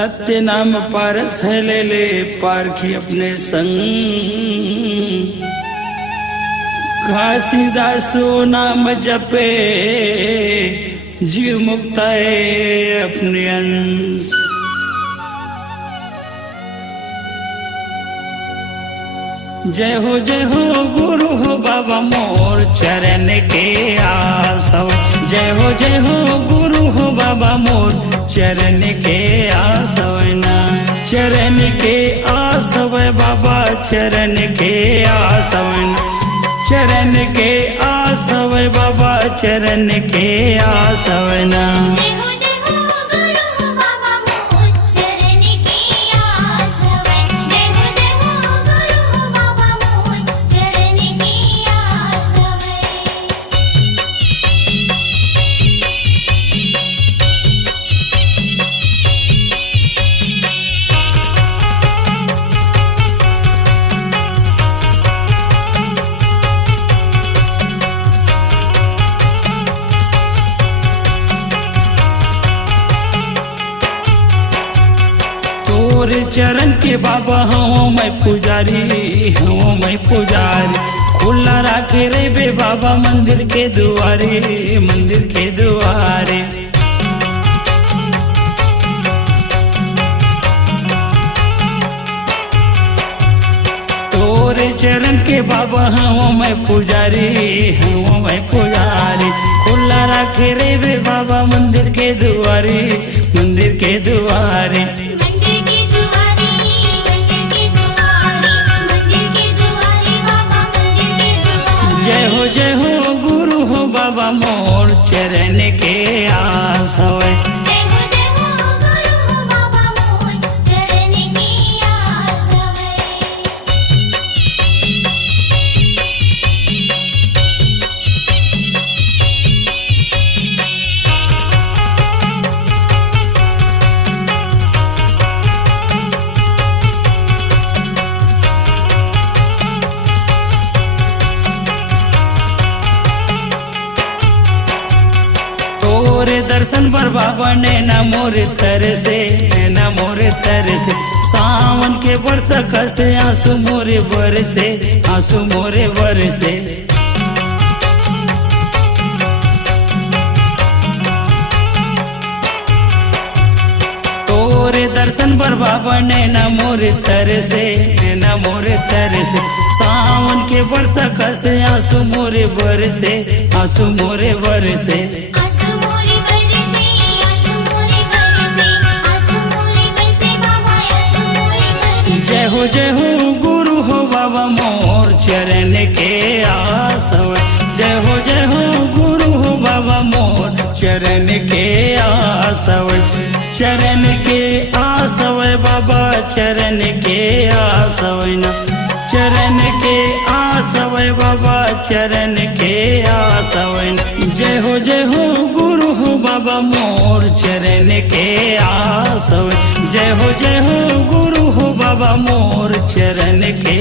सत्य नाम पारस है ले ले पारखी अपने संग। घासीदासो नाम जपे जीव मुक्त है अपने अंश। जय हो गुरु हो बाबा मोर चरण के आसव। जय हो गुरु हो बाबा मोर चरण के आसवना। चरण के आसव बाबा चरण के आसवना। चरण के आसव बाबा चरण के आसवना। तोरे चरण के बाबा हूँ मैं पुजारी, हूँ मैं पुजारी। खुला राखे रे बे बाबा मंदिर के दुआरे, मंदिर के दुआरे। तोरे चरण के बाबा हूँ मैं पुजारी, हूँ मैं पुजारी। खुला राखे रे बे बाबा मंदिर के दुआरे, मंदिर के दुआरे। जय हो गुरु हो बाबा मोर चरण के आसव। तोरे दर्शन पर बाबा ने न मोरे तरसे, न मोरे तरसे। सावन के बरस कसे आंसू मोरे बरसे, आंसू मोरे बरसे। तोरे दर्शन पर बाबा ने न मोरे तरसे, न मोरे तरसे। सावन के बरस कसे आंसू मोरे बरसे, आंसू मोरे बरसे। जय हो गुरु हो बाबा मोर चरण के आसव। जय हो गुरु हो बाबा मोर चरण के आसव। चरण के आसव बाबा चरण के आसवना। चरण के आसव बाबा चरण के आसवना। जय हो गुरु हो बाबा मोर चरण के आसव। जय हो गुरु हो बाबा मोर चरण के